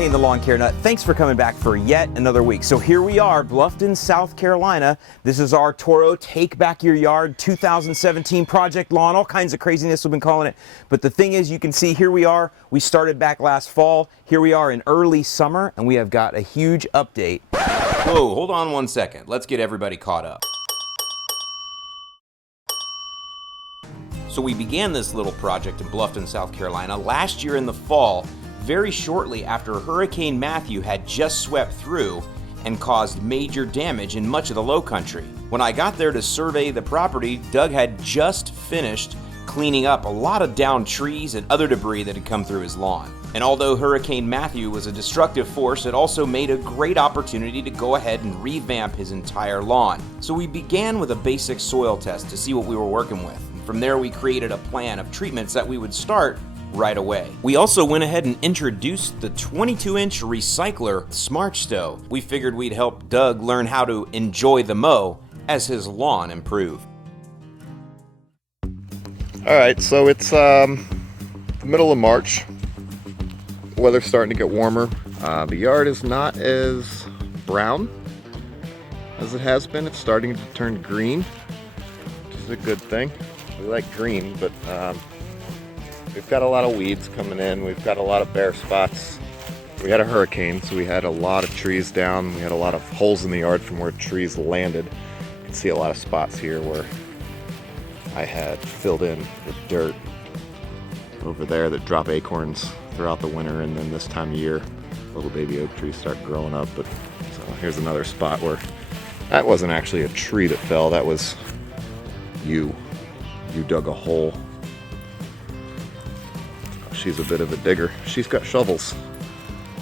Hayden, the Lawn Care Nut. Thanks for coming back for yet another week. So here we are, Bluffton, South Carolina. This is our Toro Take Back Your Yard 2017 Project Lawn. All kinds of craziness we've been calling it. But the thing is, you can see here we are. We started back last fall. Here we are in early summer, and we have got a huge update. Whoa, hold on one second. Let's get everybody caught up. So we began this little project in Bluffton, South Carolina last year in the fall, very shortly after Hurricane Matthew had just swept through and caused major damage in much of the low country. When I got there to survey the property, Doug had just finished cleaning up a lot of downed trees and other debris that had come through his lawn. And although Hurricane Matthew was a destructive force, it also made a great opportunity to go ahead and revamp his entire lawn. So we began with a basic soil test to see what we were working with. And from there we created a plan of treatments that we would start right away. We also went ahead and introduced the 22-inch recycler Smart Stow. We figured we'd help Doug learn how to enjoy the mow as his lawn improved. All right, so it's the middle of March. Weather's starting to get warmer. The yard is not as brown as it has been. It's starting to turn green, which is a good thing. We like green, but we've got a lot of weeds coming in. We've got a lot of bare spots. We had a hurricane, so we had a lot of trees down. We had a lot of holes in the yard from where trees landed. You can see a lot of spots here where I had filled in with dirt over there that drop acorns throughout the winter, and then this time of year little baby oak trees start growing up. But so here's another spot where that wasn't actually a tree that fell, that was you dug a hole. She's a bit of a digger. She's got shovels.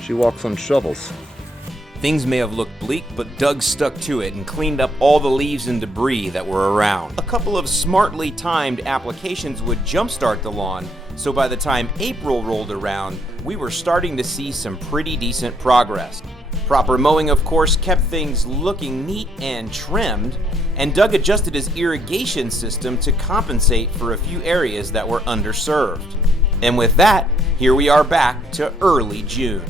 She walks on shovels. Things may have looked bleak, but Doug stuck to it and cleaned up all the leaves and debris that were around. A couple of smartly timed applications would jumpstart the lawn, so by the time April rolled around, we were starting to see some pretty decent progress. Proper mowing, of course, kept things looking neat and trimmed, and Doug adjusted his irrigation system to compensate for a few areas that were underserved. And with that, here we are back to early June.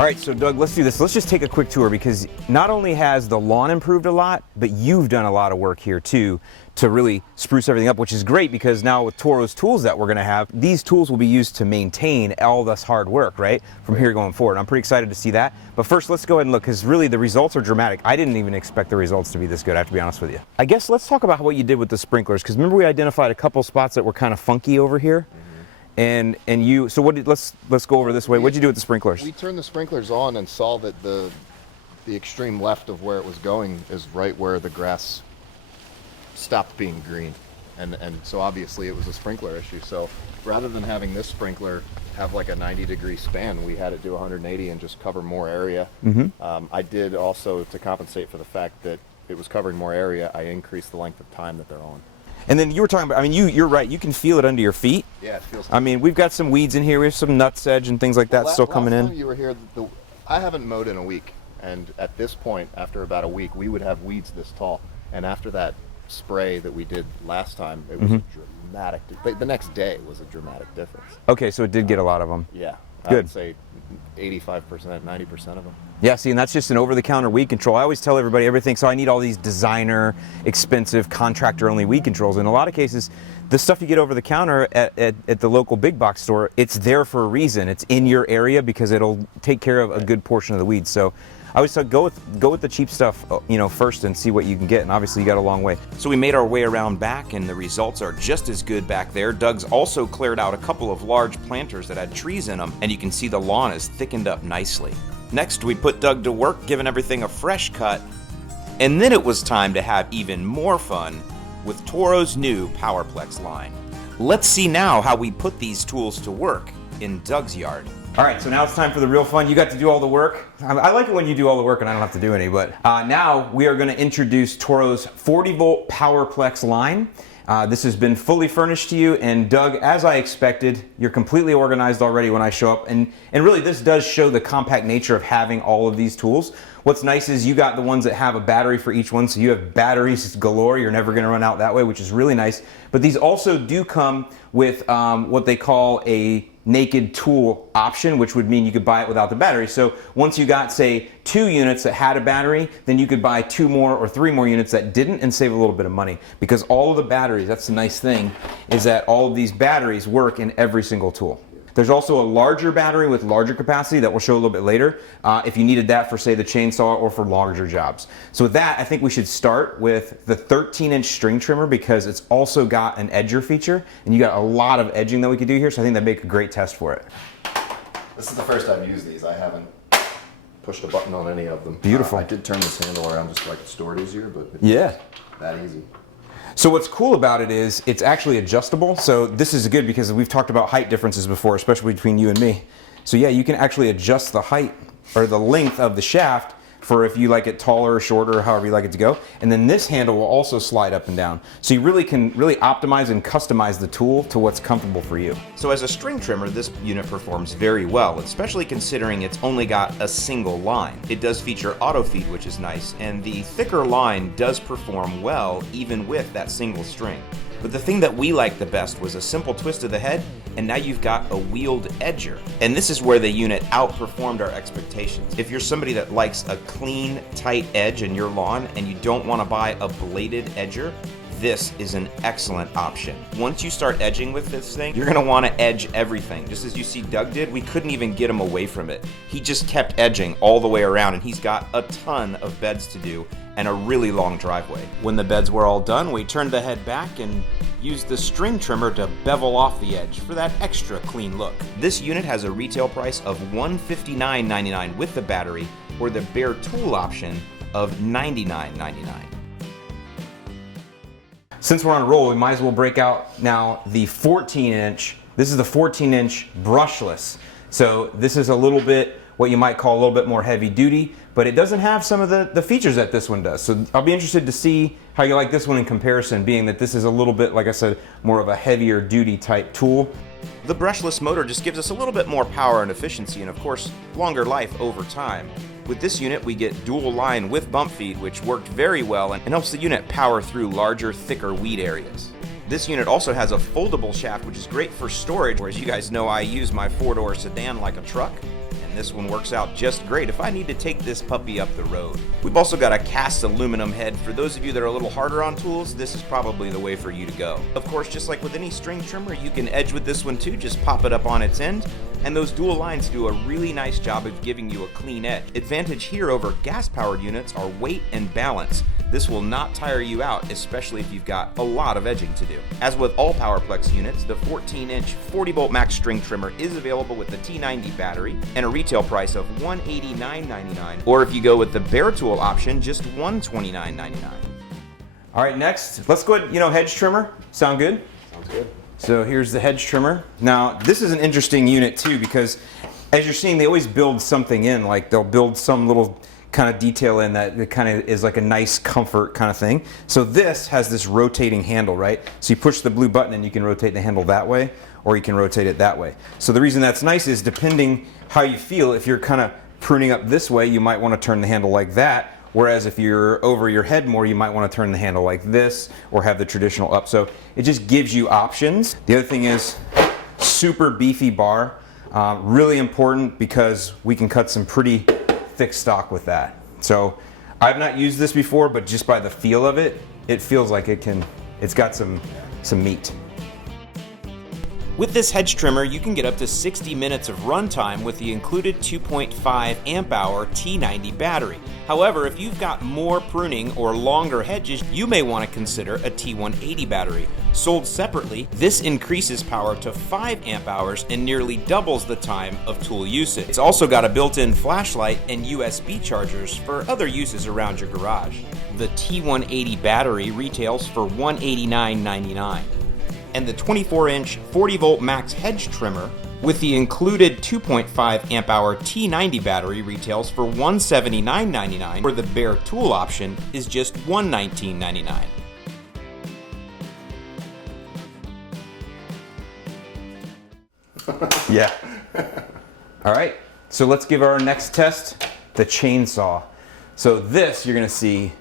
All right, so Doug, let's do this. Let's just take a quick tour, because not only has the lawn improved a lot, but you've done a lot of work here too to really spruce everything up, which is great, because now with Toro's tools that we're gonna have, these tools will be used to maintain all this hard work, right? From here going forward. I'm pretty excited to see that. But first, let's go ahead and look, because really the results are dramatic. I didn't even expect the results to be this good, I have to be honest with you. I guess let's talk about what you did with the sprinklers, because remember we identified a couple spots that were kind of funky over here? And you, so let's go over this way. What'd you do with the sprinklers? We turned the sprinklers on and saw that the extreme left of where it was going is right where the grass stopped being green. And so obviously it was a sprinkler issue. So rather than having this sprinkler have like a 90-degree span, we had it do 180 and just cover more area. I did also, to compensate for the fact that it was covering more area, I increased the length of time that they're on. And then you were talking about, I mean, you're right, you can feel it under your feet. Yeah, it feels good. I mean, we've got some weeds in here, we have some nutsedge and things like that still coming in. Last time you were here, I haven't mowed in a week, and at this point, after about a week, we would have weeds this tall. And after that spray that we did last time, it was a dramatic, the next day was a dramatic difference. Okay, so it did get a lot of them. Yeah, good. I would say 85%, 90% of them. Yeah, see, and that's just an over-the-counter weed control. I always tell everybody everything, so I need all these designer, expensive, contractor-only weed controls. In a lot of cases, the stuff you get over the counter at the local big box store, it's there for a reason. It's in your area because it'll take care of a good portion of the weeds. So I always say go with the cheap stuff, first and see what you can get. And obviously you got a long way. So we made our way around back, and the results are just as good back there. Doug's also cleared out a couple of large planters that had trees in them, and you can see the lawn is thickened up nicely. Next, we put Doug to work, giving everything a fresh cut, and then it was time to have even more fun with Toro's new PowerPlex line. Let's see now how we put these tools to work in Doug's yard. All right, so now it's time for the real fun. You got to do all the work. I like it when you do all the work and I don't have to do any, but now we are gonna introduce Toro's 40-volt PowerPlex line. This has been fully furnished to you, and Doug, as I expected, you're completely organized already when I show up, and really this does show the compact nature of having all of these tools. What's nice is you got the ones that have a battery for each one, so you have batteries galore. You're never going to run out that way, which is really nice. But these also do come with what they call a naked tool option, which would mean you could buy it without the battery. So once you got, say, 2 units that had a battery, then you could buy 2 more or 3 more units that didn't and save a little bit of money. Because all of the batteries, that's the nice thing, is that all of these batteries work in every single tool. There's also a larger battery with larger capacity that we'll show a little bit later if you needed that for, say, the chainsaw or for larger jobs. So with that, I think we should start with the 13-inch string trimmer because it's also got an edger feature, and you got a lot of edging that we could do here, so I think that'd make a great test for it. This is the first I've used these. I haven't pushed a button on any of them. Beautiful. I did turn this handle around just so I could store it easier, but Yeah. that easy. So what's cool about it is it's actually adjustable. So this is good because we've talked about height differences before, especially between you and me. So yeah, you can actually adjust the height or the length of the shaft for if you like it taller or shorter, or however you like it to go. And then this handle will also slide up and down. So you really can optimize and customize the tool to what's comfortable for you. So as a string trimmer, this unit performs very well, especially considering it's only got a single line. It does feature auto feed, which is nice, and the thicker line does perform well even with that single string. But the thing that we liked the best was a simple twist of the head, and now you've got a wheeled edger. And this is where the unit outperformed our expectations. If you're somebody that likes a clean, tight edge in your lawn and you don't want to buy a bladed edger, this is an excellent option. Once you start edging with this thing, you're gonna wanna edge everything. Just as you see Doug did, we couldn't even get him away from it. He just kept edging all the way around, and he's got a ton of beds to do and a really long driveway. When the beds were all done, we turned the head back and used the string trimmer to bevel off the edge for that extra clean look. This unit has a retail price of $159.99 with the battery, or the bare tool option of $99.99. Since we're on a roll, we might as well break out now the 14-inch. This is the 14-inch brushless. So this is a little bit what you might call a little bit more heavy duty, but it doesn't have some of the features that this one does. So I'll be interested to see how you like this one in comparison, being that this is a little bit, like I said, more of a heavier duty type tool. The brushless motor just gives us a little bit more power and efficiency, and of course, longer life over time. With this unit, we get dual line with bump feed, which worked very well and helps the unit power through larger, thicker weed areas. This unit also has a foldable shaft, which is great for storage, where as you guys know, I use my 4-door sedan like a truck. This one works out just great if I need to take this puppy up the road. We've also got a cast aluminum head. For those of you that are a little harder on tools, this is probably the way for you to go. Of course, just like with any string trimmer, you can edge with this one too. Just pop it up on its end. And those dual lines do a really nice job of giving you a clean edge. Advantage here over gas-powered units are weight and balance. This will not tire you out, especially if you've got a lot of edging to do. As with all PowerPlex units, the 14-inch 40-volt max string trimmer is available with the T90 battery and a retail price of $189.99. Or if you go with the bare tool option, just $129.99. All right, next, let's go ahead, hedge trimmer. Sound good? Sounds good. So here's the hedge trimmer. Now, this is an interesting unit too, because as you're seeing, they always build something in, like they'll build some little kind of detail in that kind of is like a nice comfort kind of thing. So this has this rotating handle, right? So you push the blue button and you can rotate the handle that way, or you can rotate it that way. So the reason that's nice is depending how you feel, if you're kind of pruning up this way, you might want to turn the handle like that. Whereas if you're over your head more, you might want to turn the handle like this or have the traditional up. So it just gives you options. The other thing is super beefy bar. Really important because we can cut some pretty thick stock with that. So I've not used this before, but just by the feel of it, it feels like it's got some meat. With this hedge trimmer, you can get up to 60 minutes of runtime with the included 2.5 amp hour T90 battery. However, if you've got more pruning or longer hedges, you may want to consider a T180 battery. Sold separately, this increases power to 5 amp hours and nearly doubles the time of tool usage. It's also got a built-in flashlight and USB chargers for other uses around your garage. The T180 battery retails for $189.99. And the 24-inch 40-volt max hedge trimmer with the included 2.5 amp hour T90 battery retails for $179.99, where the bare tool option is just $119.99. Yeah. All right, so let's give our next test, the chainsaw. So this, you're gonna see,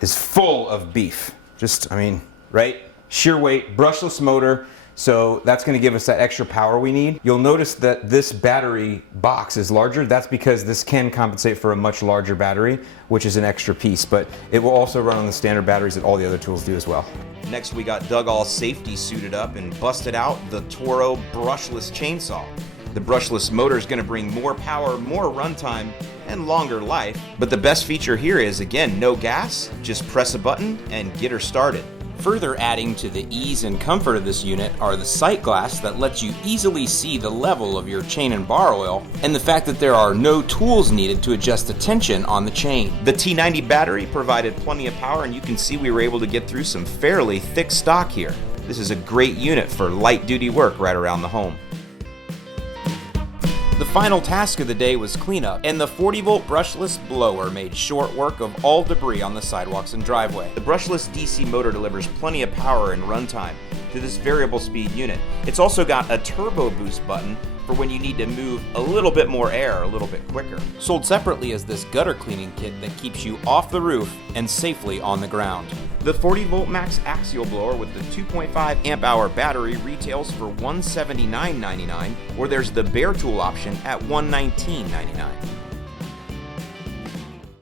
is full of beef. Just, I mean, right? Sheer weight, brushless motor. So that's gonna give us that extra power we need. You'll notice that this battery box is larger. That's because this can compensate for a much larger battery, which is an extra piece, but it will also run on the standard batteries that all the other tools do as well. Next, we got Doug all safety suited up and busted out the Toro brushless chainsaw. The brushless motor is going to bring more power, more runtime, and longer life. But the best feature here is, again, no gas, just press a button and get her started. Further adding to the ease and comfort of this unit are the sight glass that lets you easily see the level of your chain and bar oil, and the fact that there are no tools needed to adjust the tension on the chain. The T90 battery provided plenty of power, and you can see we were able to get through some fairly thick stock here. This is a great unit for light duty work right around the home. The final task of the day was cleanup, and the 40-volt brushless blower made short work of all debris on the sidewalks and driveway. The brushless DC motor delivers plenty of power and runtime to this variable speed unit. It's also got a turbo boost button for when you need to move a little bit more air a little bit quicker. Sold separately as this gutter cleaning kit that keeps you off the roof and safely on the ground. The 40-volt max axial blower with the 2.5 amp hour battery retails for $179.99, or there's the bare tool option at $119.99.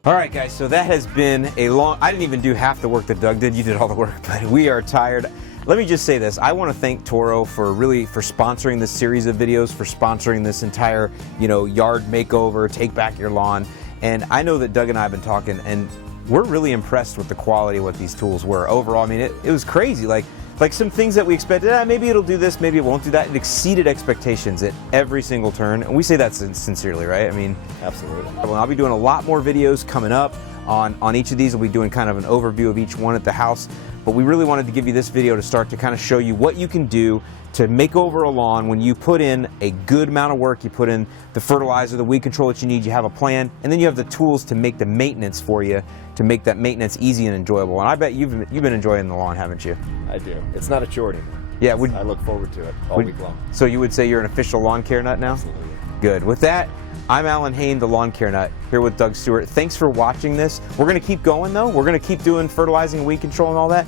All right, guys, so that has been a long, I didn't even do half the work that Doug did. You did all the work, but we are tired. Let me just say this. I want to thank Toro for sponsoring this series of videos, for sponsoring this entire, yard makeover, take back your lawn. And I know that Doug and I have been talking, and we're really impressed with the quality of what these tools were. Overall, I mean, it was crazy. Like some things that we expected, maybe it'll do this, maybe it won't do that. It exceeded expectations at every single turn. And we say that sincerely, right? I mean, Absolutely. well, I'll be doing a lot more videos coming up on each of these. We'll be doing kind of an overview of each one at the house. But we really wanted to give you this video to start to kind of show you what you can do to make over a lawn when you put in a good amount of work. You put in the fertilizer, the weed control that you need, you have a plan, and then you have the tools to make the maintenance for you, to make that maintenance easy and enjoyable. And I bet you've been enjoying the lawn, haven't you? I do. It's not a chore anymore. Yeah. I look forward to it all week long. So you would say you're an official lawn care nut now? Absolutely. Good. With that, I'm Alan Hain, the Lawn Care Nut, here with Doug Stewart. Thanks for watching this. We're going to keep going, though. We're going to keep doing fertilizing, weed control, and all that.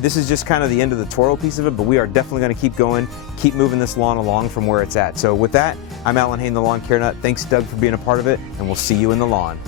This is just kind of the end of the Toro piece of it, but we are definitely going to keep going, keep moving this lawn along from where it's at. So with that, I'm Alan Hain, the Lawn Care Nut. Thanks, Doug, for being a part of it, and we'll see you in the lawn.